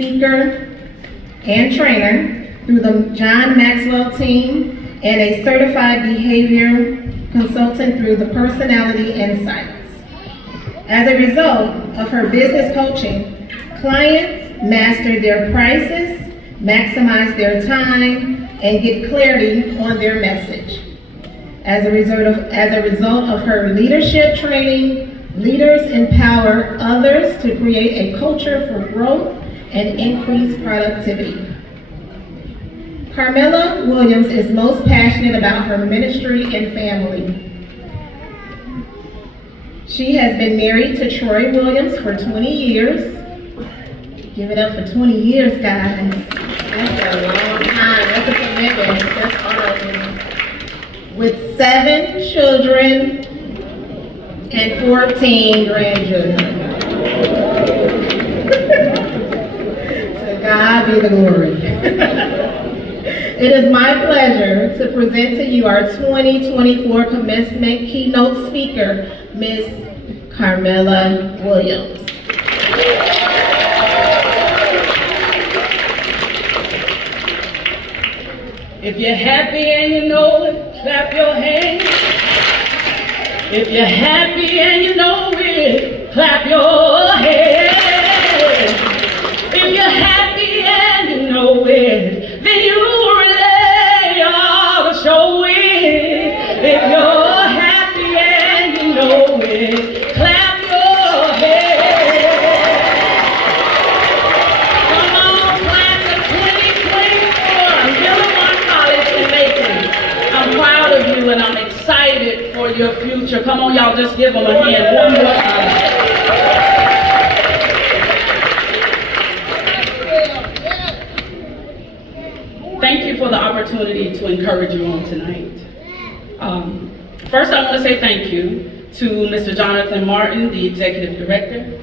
speaker, and trainer through the John Maxwell team, and a certified behavior consultant through the Personality Insights. As a result of her business coaching, clients master their prices, maximize their time, and get clarity on their message. As a result of her leadership training, leaders empower others to create a culture for growth and increased productivity. Carmela Williams is most passionate about her ministry and family. She has been married to Troy Williams for 20 years. Give it up for 20 years, guys. That's a long time. That's a commitment. That's hard. With 7 children and 14 grandchildren. To God be the glory. It is my pleasure to present to you our 2024 Commencement Keynote speaker, Ms. Carmela Williams. If you're happy and you know it, clap your hands. If you're happy and you know it, clap your hands. If you're happy and you know it, then you really ought to show it. If you're happy and you know it, clap your hands. Come on, class of 2024, Miller-Motte College in Macon. I'm proud of you and I'm excited for your future. Come on, y'all, just give them a hand one more time. Thank you for the opportunity to encourage you on tonight. First, I want to say thank you to Mr. Jonathan Martin, the Executive Director.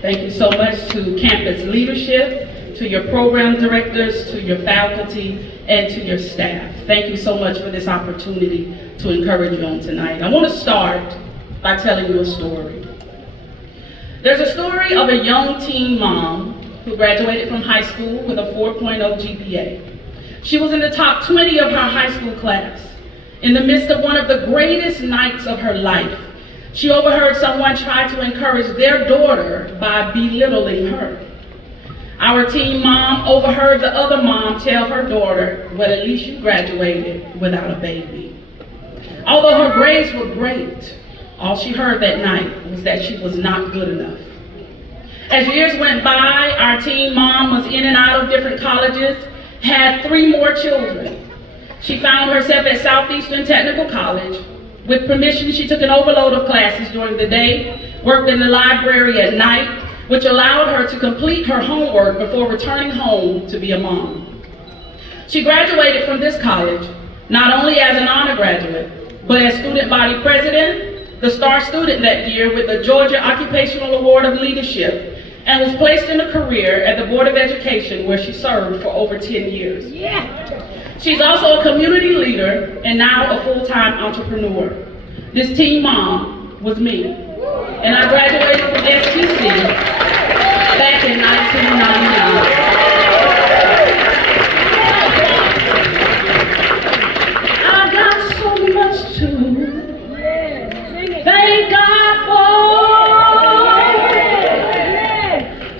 Thank you so much to campus leadership, to your program directors, to your faculty, and to your staff. Thank you so much for this opportunity to encourage you on tonight. I want to start by telling you a story. There's a story of a young teen mom who graduated from high school with a 4.0 GPA. She was in the top 20 of her high school class. In the midst of one of the greatest nights of her life, she overheard someone try to encourage their daughter by belittling her. Our teen mom overheard the other mom tell her daughter, well, at least you graduated without a baby. Although her grades were great, all she heard that night was that she was not good enough. As years went by, our teen mom was in and out of different colleges, had 3 more children. She found herself at Southeastern Technical College. With permission, she took an overload of classes during the day, worked in the library at night, which allowed her to complete her homework before returning home to be a mom. She graduated from this college, not only as an honor graduate, but as student body president, the star student that year with the Georgia Occupational Award of Leadership, and was placed in a career at the Board of Education where she served for over 10 years. Yeah. She's also a community leader and now a full-time entrepreneur. This teen mom was me, and I graduated from STC back in 1999. I got so much to thank God for,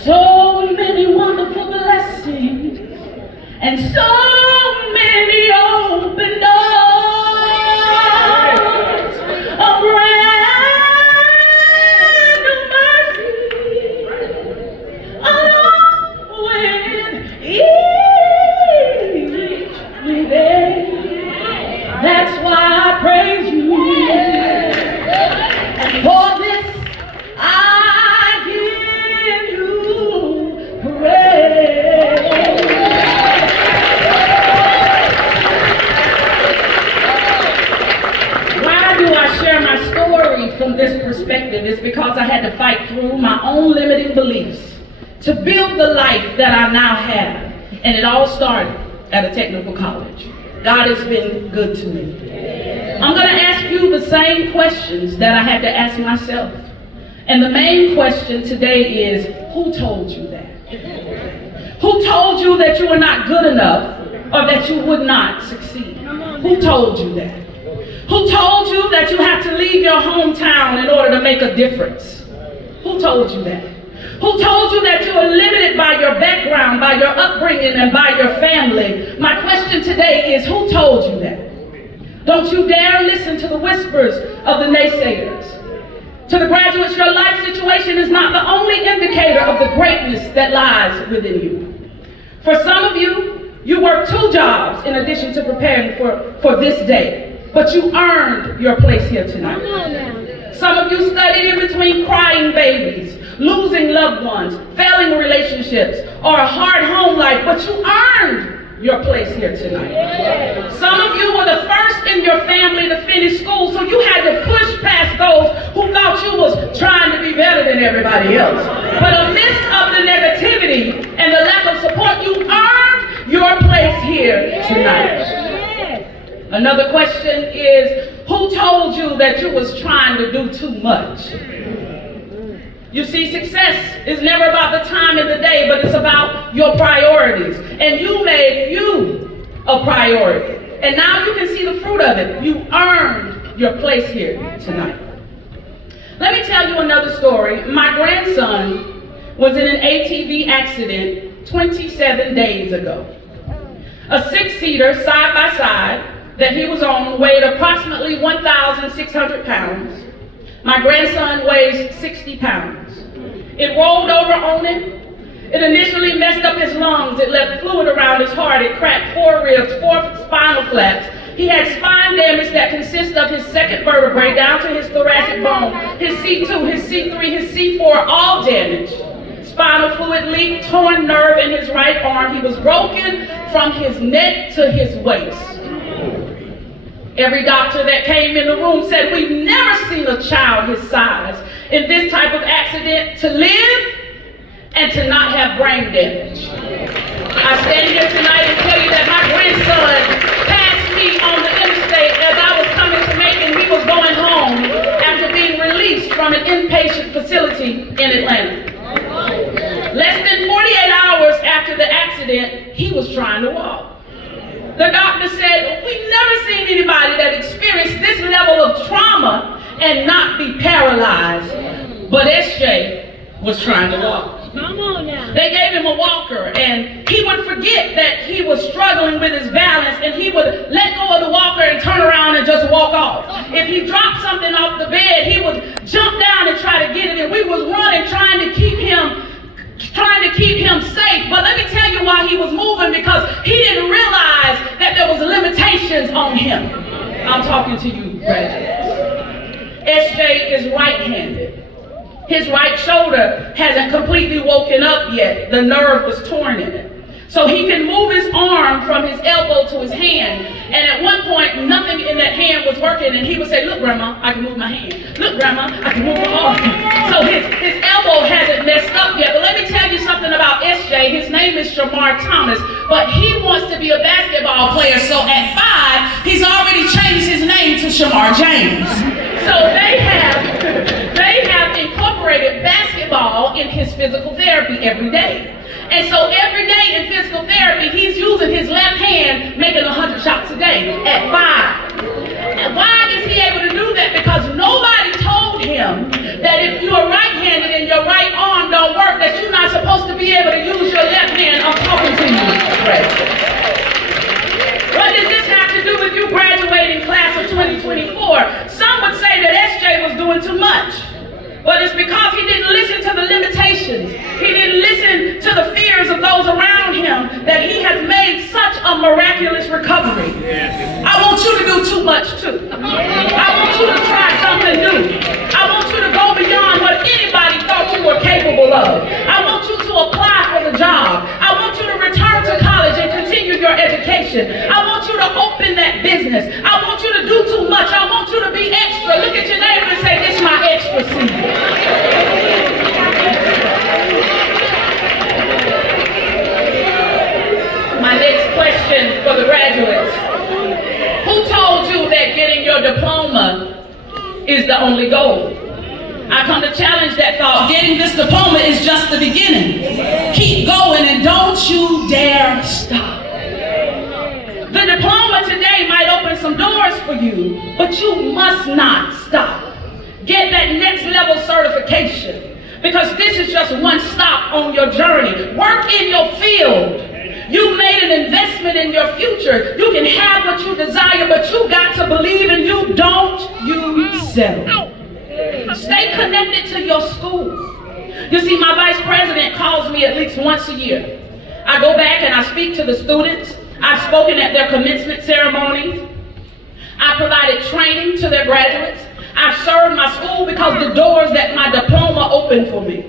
so many wonderful blessings, and so many open doors, a brand new mercy, along with each new day. That's why I praise you, and for this I give you praise. From this perspective is because I had to fight through my own limiting beliefs to build the life that I now have. And it all started at a technical college. God has been good to me. I'm going to ask you the same questions that I had to ask myself. And the main question today is, who told you that? you that you were not good enough or that you would not succeed? Who told you that? Who told you that you have to leave your hometown in order to make a difference? Who told you that? Who told you that you are limited by your background, by your upbringing, and by your family? My question today is, who told you that? Don't you dare listen to the whispers of the naysayers. To the graduates, your life situation is not the only indicator of the greatness that lies within you. For some of you, you work 2 jobs in addition to preparing for this day, but you earned your place here tonight. Some of you studied in between crying babies, losing loved ones, failing relationships, or a hard home life, but you earned your place here tonight. Some of you were the first in your family to finish school, so you had to push past those who thought you was trying to be better than everybody else. But amidst of the negativity and the lack of support, you earned your place here tonight. Another question is, who told you that you was trying to do too much? You see, success is never about the time in the day, but it's about your priorities. And you made you a priority. And now you can see the fruit of it. You earned your place here tonight. Let me tell you another story. My grandson was in an ATV accident 27 days ago. A 6-seater side by side that he was on weighed approximately 1,600 pounds. My grandson weighs 60 pounds. It rolled over on him. It initially messed up his lungs. It left fluid around his heart. It cracked 4 ribs, 4 spinal flaps. He had spine damage that consists of his second vertebrae down to his thoracic bone, his C2, his C3, his C4, all damaged. Spinal fluid leak, torn nerve in his right arm. He was broken from his neck to his waist. Every doctor that came in the room said, we've never seen a child his size in this type of accident to live and to not have brain damage. I stand here tonight and tell you that my grandson passed me on the interstate as I was coming to Macon. He was going home after being released from an inpatient facility in Atlanta. Less than 48 hours after the accident, he was trying to walk. The doctor said, we've never seen anybody that experienced this level of trauma and not be paralyzed. But SJ was trying to walk. Come on now. They gave him a walker, and he would forget that he was struggling with his balance, and he would let go of the walker and turn around and just walk off. If he dropped something off the bed, he would jump down and try to get it, and we was running, trying to keep him safe. But let me tell you why he was moving, because he didn't realize that there was limitations on him. I'm talking to you, graduates. SJ is right-handed. His right shoulder hasn't completely woken up yet. The nerve was torn in it. So he can move his arm from his elbow to his hand. And at one point, nothing in that hand was working. And he would say, look, Grandma, I can move my hand. Look, Grandma, I can move my arm. So his elbow hasn't messed up yet. But let me tell you something about SJ. His name is Shamar Thomas. But he wants to be a basketball player. So at 5, he's already changed his name to Shamar James. So they have incorporated basketball in his physical therapy every day. And so every day in physical therapy, he's using his left hand, making 100 shots a day at 5. And why is he able to do that? Because nobody told him that if you are right-handed and your right arm don't work, that you're not supposed to be able to use your left hand. I'm talking to you. What does this have to do with you graduating class of 2024? Some would say that SJ was doing too much. But it's because he didn't listen to the limitations. He didn't listen to the fears of those around him that he has made such a miraculous recovery. I want you to do too much too. I want you to try something new. I want you to go beyond what anybody thought you were capable of. I want you to apply for the job. I want you to return to college and continue your education. I want you to open that business. I want you to do too much. I want you to be extra. Look at your neighbor and say, this is my extra season. My next question for the graduates. Who told you that getting your diploma is the only goal? I come to challenge that thought. Getting this diploma is just the beginning. Keep going and don't you dare some doors for you, but you must not stop. Get that next level certification, because this is just one stop on your journey. Work in your field. You've made an investment in your future. You can have what you desire, but you got to believe in you. Don't you settle. Stay connected to your school. You see, my vice president calls me at least once a year. I go back and I speak to the students. I've spoken at their commencement ceremonies. I provided training to their graduates. I've served my school because the doors that my diploma opened for me.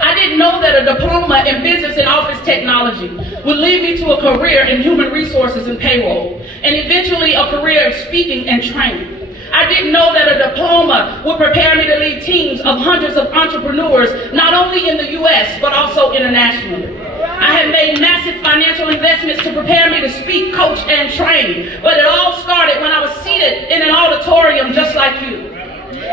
I didn't know that a diploma in business and office technology would lead me to a career in human resources and payroll, and eventually a career of speaking and training. I didn't know that a diploma would prepare me to lead teams of hundreds of entrepreneurs, not only in the US, but also internationally. I had made massive financial investments to prepare me to speak, coach, and train, but it all started when I was seated in an auditorium just like you.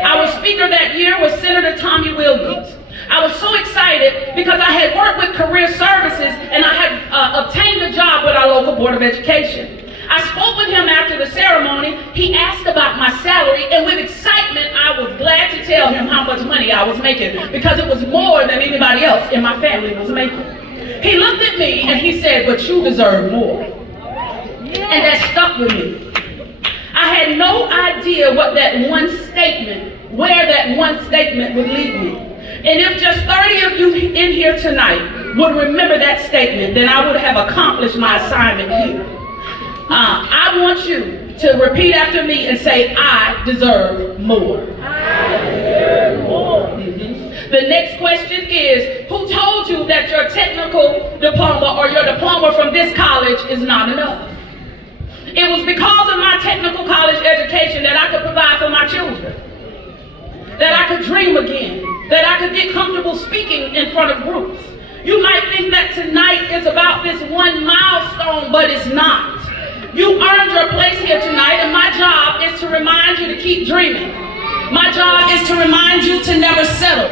Our speaker that year was Senator Tommy Williams. I was so excited because I had worked with career services and I had obtained a job with our local Board of Education. I spoke with him after the ceremony. He asked about my salary, and with excitement, I was glad to tell him how much money I was making, because it was more than anybody else in my family was making. He looked at me and he said, "But you deserve more." And that stuck with me. I had no idea where that one statement would lead me. And if just 30 of you in here tonight would remember that statement, then I would have accomplished my assignment here. I want you to repeat after me and say, "I deserve more." I deserve more. The next question is, who told you that your technical diploma or your diploma from this college is not enough? It was because of my technical college education that I could provide for my children, that I could dream again, that I could get comfortable speaking in front of groups. You might think that tonight is about this one milestone, but it's not. You earned your place here tonight, and my job is to remind you to keep dreaming. My job is to remind you to never settle.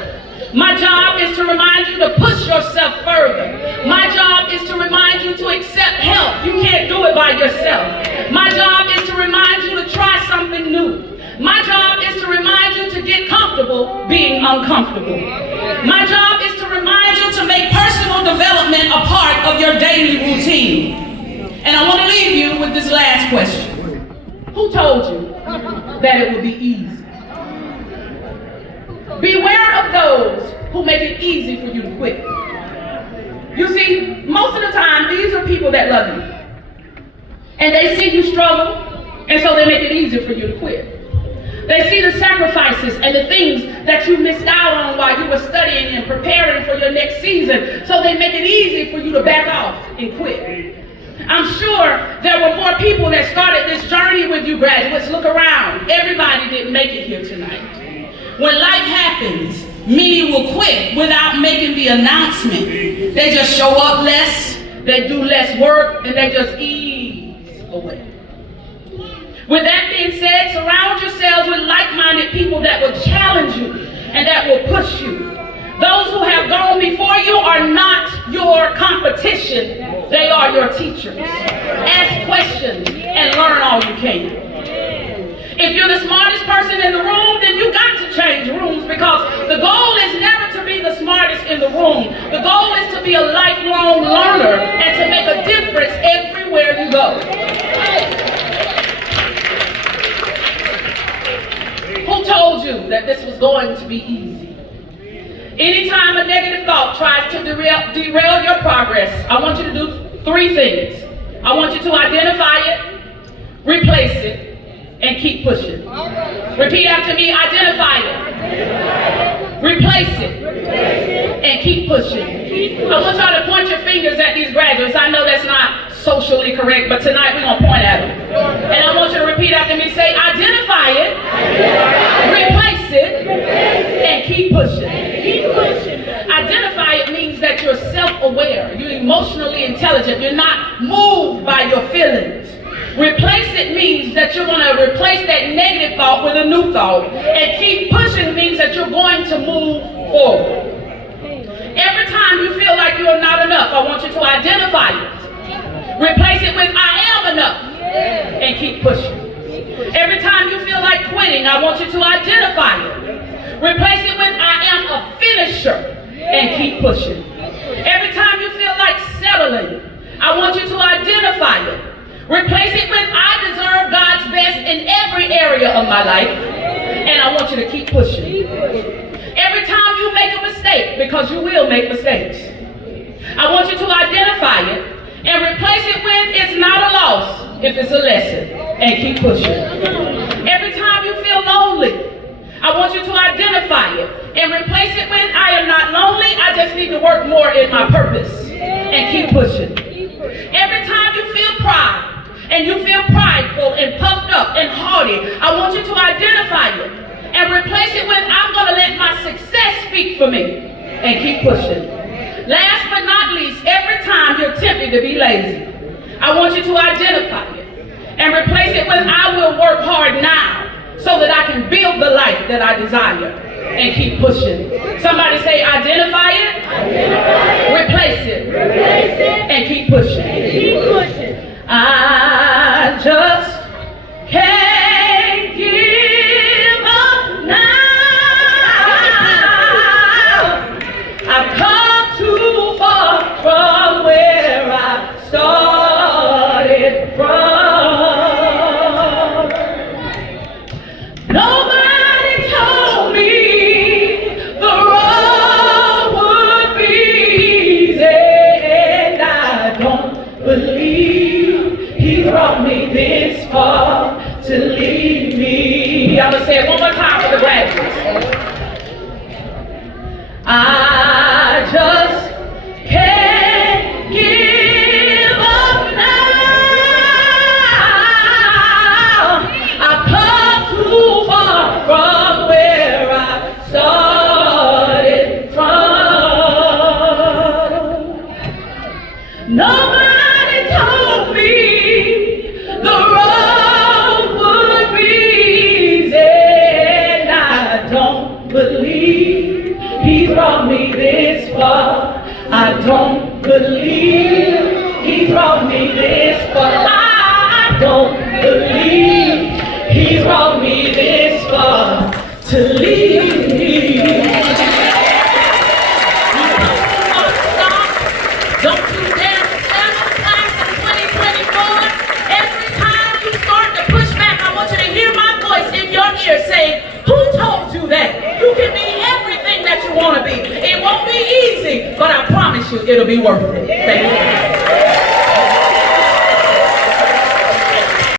My job is to remind you to push yourself further. My job is to remind you to accept help. You can't do it by yourself. My job is to remind you to try something new. My job is to remind you to get comfortable being uncomfortable. My job is to remind you to make personal development a part of your daily routine. And I want to leave you with this last question. Who told you that it would be easy? Beware of those who make it easy for you to quit. You see, most of the time, these are people that love you. And they see you struggle, and so they make it easy for you to quit. They see the sacrifices and the things that you missed out on while you were studying and preparing for your next season, so they make it easy for you to back off and quit. I'm sure there were more people that started this journey with you graduates. Look around. Everybody didn't make it here tonight. When life happens, many will quit without making the announcement. They just show up less, they do less work, and they just ease away. With that being said, surround yourselves with like-minded people that will challenge you and that will push you. Those who have gone before you are not your competition. They are your teachers. Ask questions and learn all you can. If you're the smartest person in the room, then you got to change rooms, because the goal is never to be the smartest in the room. The goal is to be a lifelong learner and to make a difference everywhere you go. Who told you that this was going to be easy? Anytime a negative thought tries to derail your progress, I want you to do 3 things. I want you to identify it, replace it, and keep pushing. Repeat after me. Identify it, replace it, and keep pushing. I want y'all to point your fingers at these graduates. I know that's not socially correct, but tonight we're going to point at them. And I want you to repeat after me. Say, identify it, replace it, and keep pushing. Identify it means that you're self-aware, you're emotionally intelligent, you're not moved by your feelings. Replace it means that you're going to replace that negative thought with a new thought. And keep pushing means that you're going to move forward. Every time you feel like you're not enough, I want you to identify it. Replace it with I am enough. And keep pushing. I want you to identify it. Replace it with I am a finisher, and keep pushing. Every time you feel like settling, I want you to identify it. Replace it with I deserve God's best in every area of my life, and I want you to keep pushing. Every time you make a mistake, because you will make mistakes, I want you to identify it and replace it with it's not a loss if it's a lesson, and keep pushing. Every time you feel lonely, I want you to identify it and replace it with I am not lonely, I just need to work more in my purpose, and keep pushing. Every time you feel pride and you feel prideful and puffed up and haughty, I want you to identify it and replace it with I'm going to let my success speak for me, and keep pushing. Last but not least, every time you're tempted to be lazy, I want you to identify it and replace it with I will work hard now so that I can build the life that I desire, and keep pushing. Somebody say identify it, replace it, and keep pushing. I just can't give up now. I've come too far from where I started from. Nobody told me the road would be easy, and I don't believe He brought me this far to leave me. I'm going to say it one more time for the graduates. I just can't give up now. I've come too far from where I started from. Nobody told me the road would be easy, and I don't believe He brought me this far. I don't believe He brought me this far. I don't believe He brought me this far to leave me. Don't you dare settle class in 2024. Every time you start to push back, I want you to hear my voice in your ear saying, who told you that? You can be everything that you want to be. It won't be easy, but I promise you it'll be worth it. Thank you.